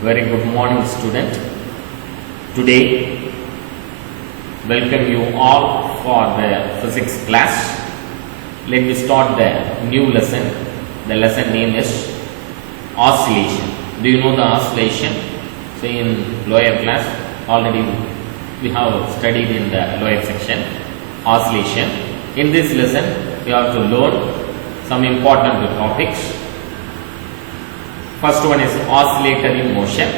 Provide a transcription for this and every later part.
Very good morning, student. Today, welcome you all for the physics class. Let me start the new lesson. The lesson name is oscillation. Do you know the oscillation? So, in lower class, already we have studied in the lower section oscillation. In this lesson, we have to learn some important topics. First one is oscillatory motion,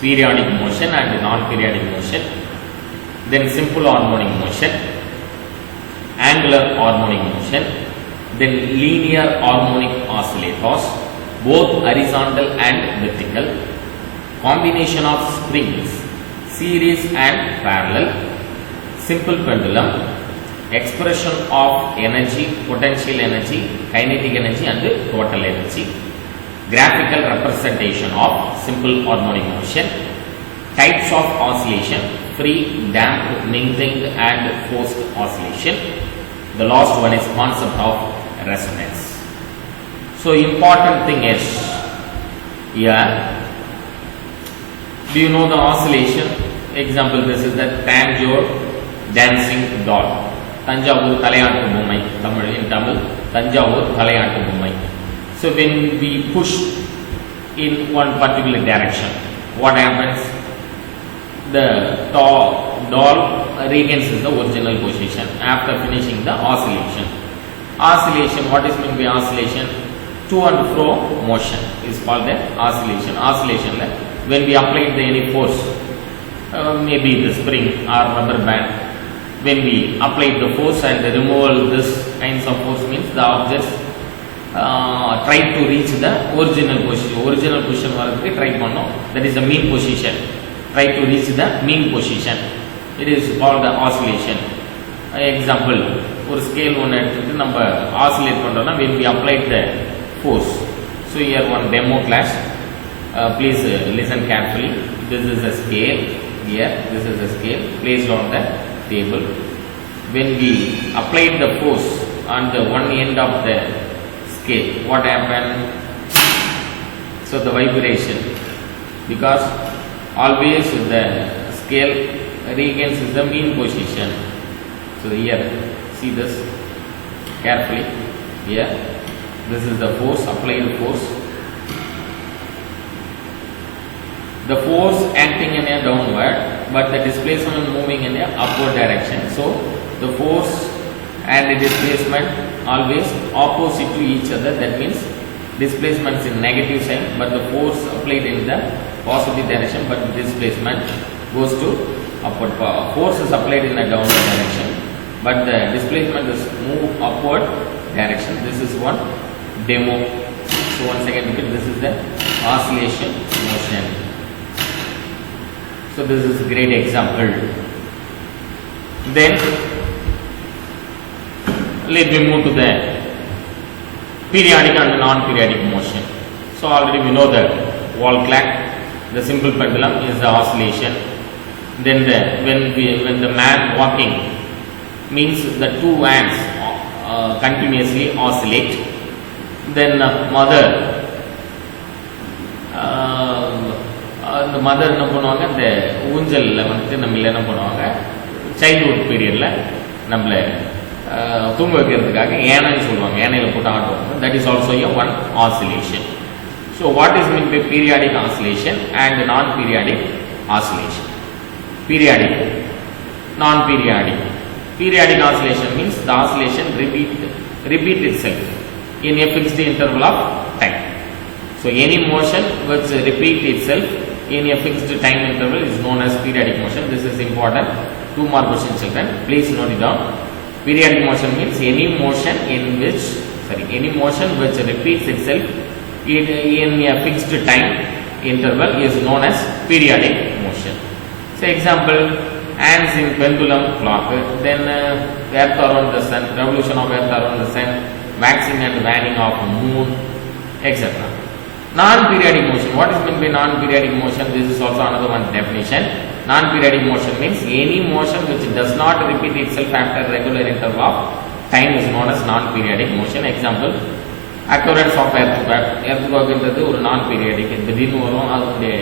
periodic motion and non-periodic motion. Then simple harmonic motion, angular harmonic motion. Then linear harmonic oscillators, both horizontal and vertical. Combination of springs, series and parallel. Simple pendulum. Expression of energy, potential energy, kinetic energy and total energy. Graphical representation of simple harmonic motion. Types of oscillation: free, damped, maintained and forced oscillation. The last one is concept of resonance. So important thing is here, do you know the oscillation? Example, this is the Tanjore dancing doll. Tanjavur Thalaiyattu Bommai, in Tamil, Tanjavur Thalaiyattu Bommai. So when we push in one particular direction, what happens? The doll regains the original position after finishing the oscillation. Oscillation, what is meant by oscillation? To and fro motion is called the oscillation. Oscillation, when we apply any force, maybe the spring or rubber band, when we apply the force and removal this kinds of force means the objects try to reach the original position. Original position varadhukku try pannom. That is the mean position. Try to reach the mean position. It is called the oscillation. Example, ஒரு scale ஒன்று எடுத்துட்டு நம்ம oscillate பண்றோம்னா when we apply the force. So here one demo class. Please listen carefully. This is a scale. Here this is a scale placed on the table. When we apply the force on the one end of the scale, what happened? So the vibration, because always the scale regains the mean position. So here, see this carefully. Here, this is the force, applied force. The force acting in a downward, but the displacement moving in a upward direction. So the force and the displacement always opposite to each other. That means displacement is in negative sign, but the force applied in the positive direction, but the displacement goes to upward. Force is applied in a downward direction, but the displacement is move upward direction. This is one demo. So once again, this is the oscillation motion. So this is a great example. Then let me move to the periodic and non-periodic motion. So already we know that wall clock, the simple pendulum is the oscillation. Then when the man walking means the two hands continuously oscillate. Then mother அந்த மதர் என்ன பண்ணுவாங்க, இந்த ஊஞ்சலில் வந்துட்டு நம்மள என்ன பண்ணுவாங்க, சைல்ட்ஹுட் பீரியடில் நம்மளை தூங்க வைக்கிறதுக்காக ஏனைன்னு சொல்லுவாங்க, ஏனையில் போட்டு ஆட்டுவாங்க. That is also a one oscillation. So what is mean by periodic oscillation and non periodic oscillation? Periodic, non periodic. Periodic oscillation means the oscillation repeat itself in a fixed interval of time. So any motion which repeat itself in a fixed time interval is known as periodic motion. This is important. 2 more questions, children. Please note it down. Periodic motion means any motion which repeats itself in a fixed time interval is known as periodic motion. So example, hands in pendulum clock, then earth around the sun, revolution of earth around the sun, waxing and waning of moon, etc. Non-periodic motion. What is meant by non-periodic motion? This is also another one definition. Non-periodic motion means any motion which does not repeat itself after regular interval of time is known as non-periodic motion. Example, occurrence of earthquake ஒரு நான் பீரியாடிக் திடீர்னு வரும், அதனுடைய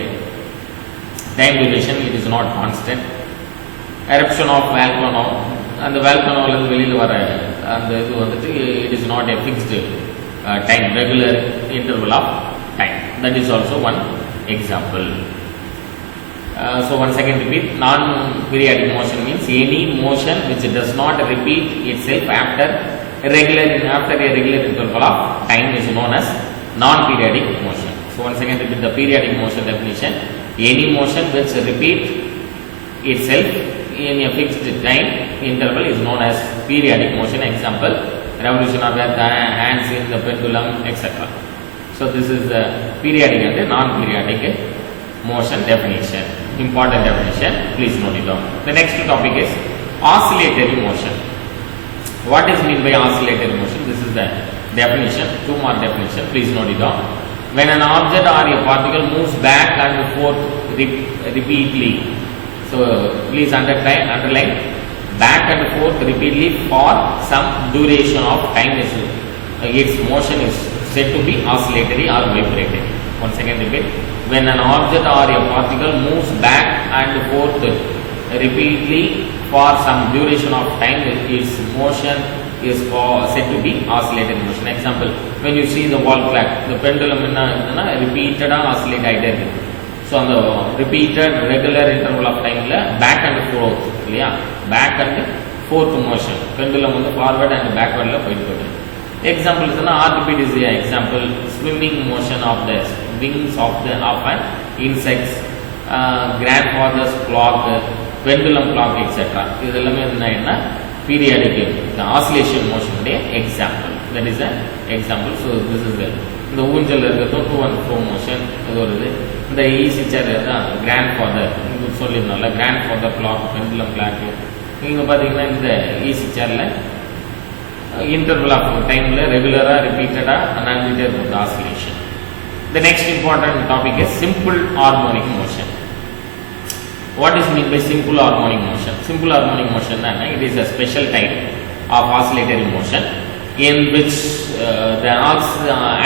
time duration it is not constant. Eruption of volcano, அந்த வேல்கனோலேருந்து வெளியில் வர அந்த இது வந்துட்டு it is not a fixed time, regular interval of time. That is also one example. So once again repeat, non-periodic motion means any motion which does not repeat itself after a regular interval of time is known as non-periodic motion. So once again repeat the periodic motion definition. Any motion which repeat itself in a fixed time interval is known as periodic motion. Example, revolution of the hands in the pendulum, etc. So this is the periodic and the non-periodic motion definition. Important definition, please note it down. The next topic is oscillatory motion. What is meant by oscillatory motion? This is the definition, 2 mark definition, please note it down. When an object or a particle moves back and forth repeatedly, so please underline back and forth repeatedly for some duration of time, its motion is said to be oscillatory or vibrating. Once again repeat, when an object or a particle moves back and forth repeatedly for some duration of time, its motion is said to be oscillating motion. Example, when you see the wall clock, the pendulum repeated oscillate ஆயிட்டே இருக்கு. ஸோ அந்த repeated regular interval of timeல back and forth இல்லையா, back and forth motion, pendulum வந்து forward and பேக்வர்ட்ல போயிட்டு போகுது. Example இதுனா orbit is example, swimming motion of the wings of an insects, grandfather's clock, pendulum clock, etc. இது எல்லாமே என்ன periodic oscillation motion உடைய example. That is an example. So this is இந்த ஊஞ்சல் இருக்கிறது to and fro motion, அது வருது. இந்த ஈஸி சேர் தான் கிராண்ட்ஃபாதர், இது சொல்லியிருந்தோம்ல கிராண்ட்ஃபாதர் கிளாக், பெண்டுலம் கிளாக். இங்கே பார்த்தீங்கன்னா இந்த ஈஸி சேரில் இன்டர்வல் ஆஃப் டைமில் ரெகுலராக ரிப்பீட்டடாக நடந்துகிட்டே இருக்கும் oscillation. The next important topic is simple harmonic motion. What is meant by simple harmonic motion? Simple harmonic motion, it is a special type of oscillatory motion in which the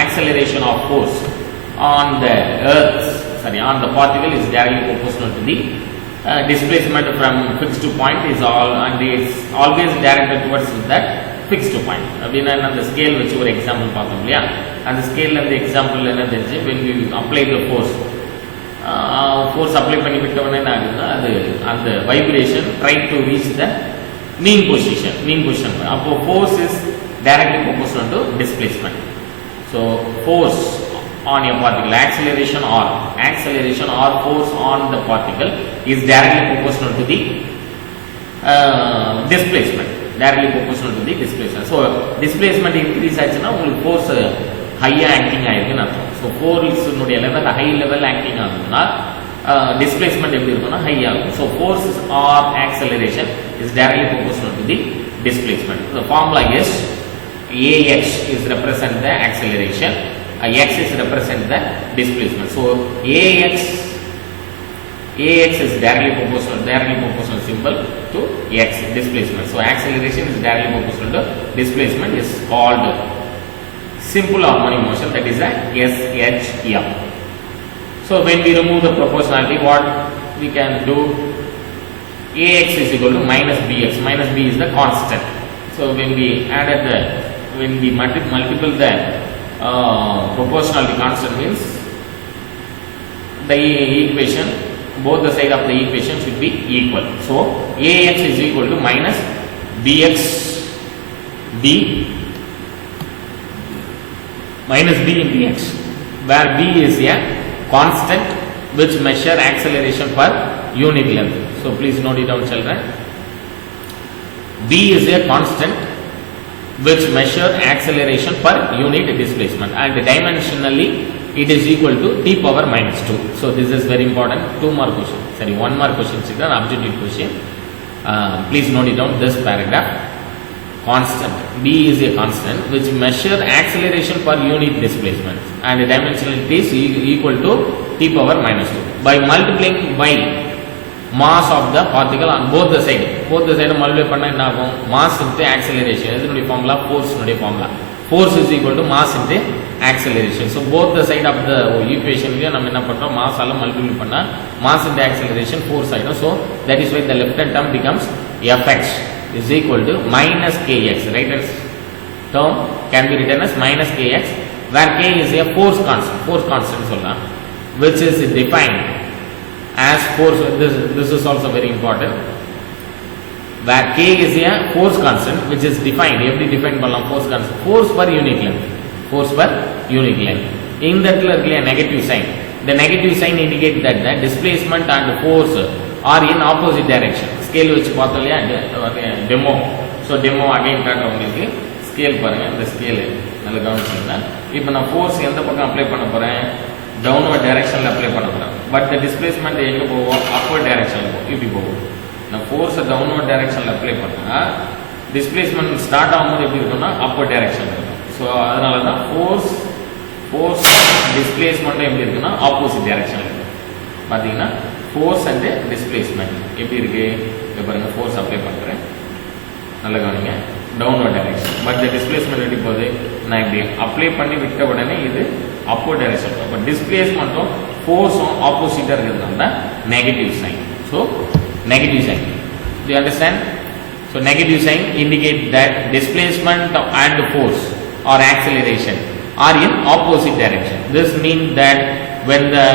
acceleration of force on the on the particle is directly proportional to the displacement from fixed point is and it's always directed towards that fixed point. அப்படின்னா அந்த ஸ்கேல் வச்சு ஒரு எக்ஸாம்பிள் பார்த்தோம் இல்லையா, அந்த ஸ்கேலில் இந்த எக்ஸாம்பிள் என்ன தெரிஞ்சு, when we apply the force apply பண்ணி விட்டவொடனே என்ன ஆகுதுன்னா அது அந்த vibration try to reach the mean position. அப்போ force is directly proportional to displacement. So force on a particle, acceleration or force on the particle is directly proportional to the displacement. So displacement increase ஆச்சுன்னா உங்களுக்கு force ஹையாக acting ஆகிருக்குன்னு அர்த்தம். So ஃபோர்ஸுடைய level high level acting ஆகுதுன்னா displacement எப்படி இருக்குன்னா high ஆகும். So force or acceleration is directly proportional to the displacement. The formula is AX is represent the acceleration, X is represent the displacement. So AX is directly proportional symbol to X, displacement. So acceleration is directly proportional to displacement is called simple harmonic motion, that is a SHM. So when we remove the proportionality, what we can do, AX is equal to minus BX. Minus B is the constant. So when we multiple the proportionality constant means the equation, both the side of the equation should be equal. So AX is equal to minus BX D minus B into X, where B is a constant which measure acceleration per unit length. So please note it down, children. B is a constant which measure acceleration per unit displacement, and dimensionally it is equal to t power minus 2. So this is very important. 2 mark question, sorry 1 mark question, an objective question. Please note it down, this paragraph. Constant, B is a constant which measure acceleration per unit displacement, and dimensionality is equal to t power minus 2. By multiplying by mass of the particle on both the side multiply பண்ணா என்ன ஆகும், mass into acceleration, இதனுடைய formula force உடைய formula force is equal to mass into acceleration. So both the side of the equation நம்ம என்ன பண்றோம், mass ஆல மல்டிப்ளை பண்ணா mass into acceleration force ஆயிடும். So that is why the left hand term becomes fx is equal to minus kx. Right hand term can be written as minus kx, where k is a force constant சொல்லலாம், which is defined as force. This is also very important, where k is a force constant which is defined. எப்படி define பண்ணலாம் force constant? Force per unit length. Force per unit length. இந்த இடத்துல இருக்க negative sign. The negative sign indicates that the displacement and force are in opposite direction. Scale வச்சு பார்த்தோம் இல்லையா demo. So demo again காட்டுறேன் உங்களுக்கு. Scale பாருங்க, இந்த scale நல்ல கவனிச்சீங்கன்னா இப்போ நான் force எந்த பக்கம் அப்ளை பண்ண போறேன், downward directionல அப்ளை பண்ண போறேன். But the displacement எங்க போகும், upward directionல போகும். இப்படி போகும். நான் ஃபோர்ஸை டவுன்வர்ட் டைரக்ஷனில் அப்ளை பண்ணால் டிஸ்பிளேஸ்மெண்ட் ஸ்டார்ட் ஆகும்போது எப்படி இருக்கும்னா அப்பர் டைரக்ஷன் இருக்கும். ஸோ அதனால தான் ஃபோர்ஸ் டிஸ்பிளேஸ்மெண்ட்டும் எப்படி இருக்குன்னா ஆப்போசிட் டைரக்ஷனில் இருக்கும். பார்த்தீங்கன்னா ஃபோர்ஸ் அண்டு டிஸ்பிளேஸ்மெண்ட் எப்படி இருக்குது, இப்போ பாருங்கள் ஃபோர்ஸ் அப்ளை பண்ணுறேன், நல்ல கவனிங்க, downward direction. But the displacement எப்படி போகுது, நான் இப்படி அப்ளை பண்ணி விட்ட உடனே இது அப்பர் டைரக்ஷன். அப்போ டிஸ்பிளேஸ்மெண்ட்டும் ஃபோர்ஸும் ஆப்போசிட்டாக இருக்கிறது தான் negative sign. So negative sign. Do you understand? So negative sign indicate that displacement and force or acceleration are in opposite direction. This means that when the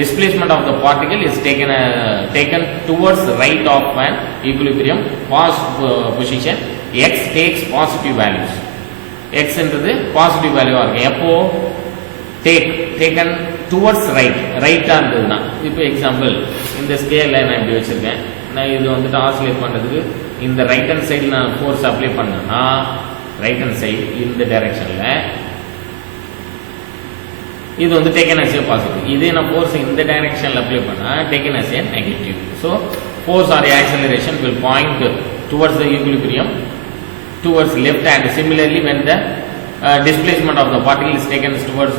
displacement of the particle is taken towards the right of an equilibrium position, x takes positive values. X என்றது positive value ஆ இருக்கு. எப்போ taken towards right ஆ இருந்ததுன்னா, இப்போ எக்ஸாம்பிள் இந்த ஸ்கேலில் நான் இப்படி வச்சுருக்கேன், நான் இது வந்துட்டு ஆசிலேட் பண்ணுறதுக்கு இந்த ரைட் ஹேண்ட் சைடில் நான் ஃபோர்ஸ் அப்ளை பண்ணேன்னா ரைட் ஹேண்ட் சைடு இந்த டைரக்ஷனில் இது வந்து டேக்கன் ஆஸ் ஏ பாசிட்டிவ். இதே நான் ஃபோர்ஸ் இந்த டைரக்ஷனில் அப்ளை பண்ணால் taken as a negative. So force or acceleration will point towards the equilibrium towards left, and similarly when the displacement of the particle is taken towards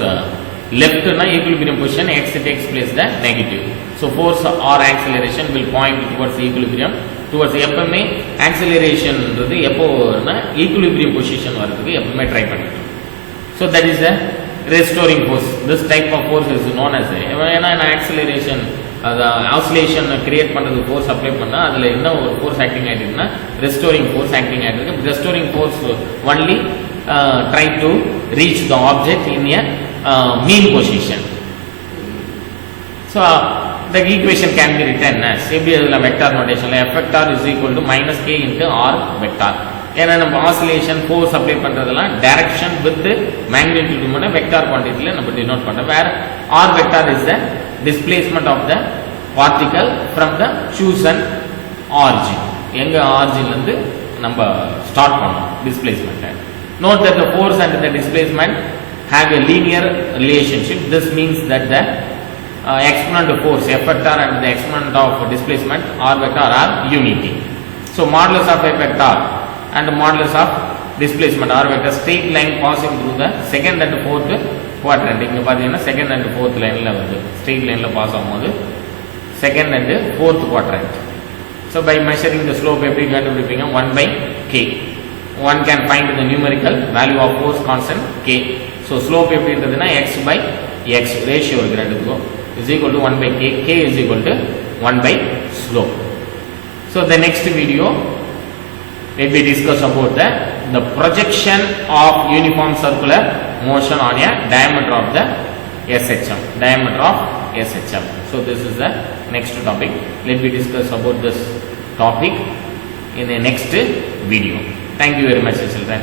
left na equilibrium position, x takes place the negative. So force or acceleration will point towards equilibrium towards எப்பவுமே acceleration ன்றது எப்போனா equilibrium position வரதுக்கு எப்பவுமே ட்ரை பண்ணிட்டு. So that is a restoring force. This type of force is known as ஏன்னா acceleration oscillation create பண்ணுறது force apply பண்ணால் அதில் என்ன ஒரு ஃபோர்ஸ் ஆக்டிங் ஆகிட்டு இருக்குன்னா ரெஸ்டோரிங் ஃபோர்ஸ் ஆக்டிங் ஆகிட்டு இருக்கு. Restoring force only try to reach the object in a mean position. So the equation can be written as எப்படி அதில் வெக்டார் நோட்டேஷனில் f vector is equal to minus k into r vector. ஏன்னா நம்ம oscillation force apply பண்ணுறதெல்லாம் direction with magnitude vector குவான்டிட்டியில் நம்ம டினோட் பண்ணுறோம். வேர் r vector is the displacement of the particle from the chosen origin. எங்க ஆரிஜின்லேருந்து நம்ம ஸ்டார்ட் பண்ணோம் டிஸ்பிளேஸ்மெண்ட்டை. Note that the force and the displacement have a linear relationship. This means that the exponent of force f vector and the exponent of displacement r vector are unity. So modulus of f vector and modulus of displacement r vector, straight line passing through the second and fourth quadrant. இங்க பாத்தீங்கன்னா second and fourth லைன்ல வந்து straight lineல பாஸ் ஆகும்போது second and fourth quadrant. So by measuring the slope எப்படி கண்டுபிடிப்பீங்க, 1/k. One can find the numerical value of force constant k. So slope எப்படி இருந்ததுன்னா x/x ratio இருக்கு ரெண்டுக்கும் is equal to 1/k. K is equal to 1/slope. So the next video let me discuss about the projection of uniform circular motion on a diameter of the SHM. So this is the next topic. Let me discuss about this topic in the next video. Thank you very much, children.